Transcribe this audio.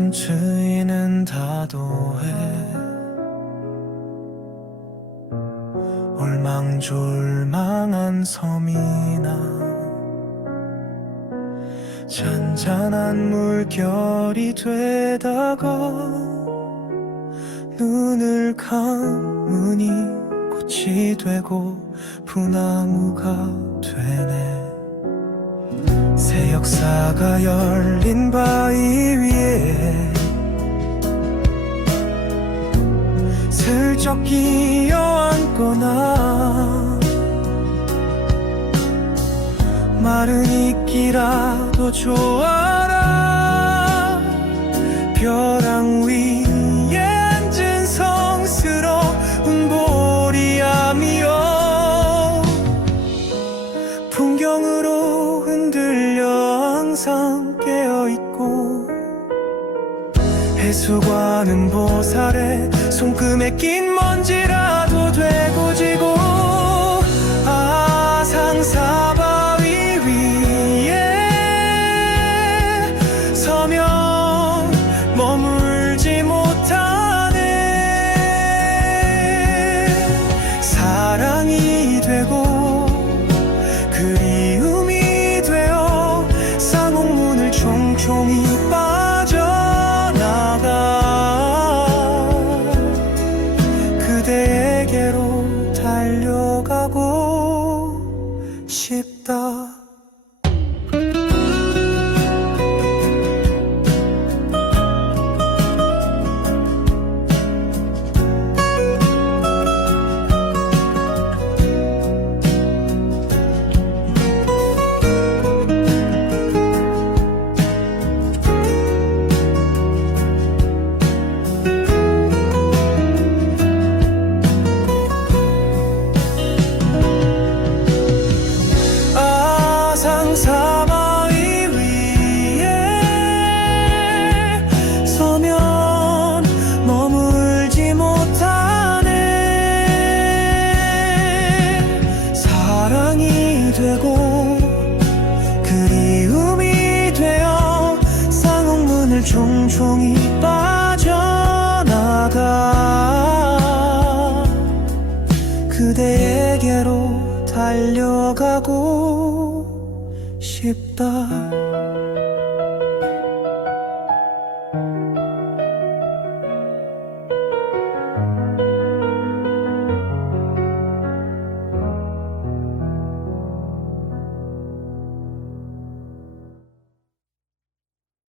가슴 트이는 다도해. 올망졸망한 섬이나 잔잔한 물결이 되다가 눈을 감으니 꽃이 되고 부나무가 되네. 새 역사가 열린 바위 위 슬쩍 끼어앉거나 마른 이끼라도 좋아라. 벼랑 위에 앉은 성스러운 보리암이여 풍경으로 흔들려 항상 깨어있고 해수관은 보살에 손금에 낀 먼지라도 되고 지고 아상사바위 위에 서면 머물지 못하네. 사랑이 되고 그리움이 되어 쌍옥문을 총총히 빠 그대에게로 달려가고 싶다 총총히 빠져나가 그대에게로 달려가고 싶다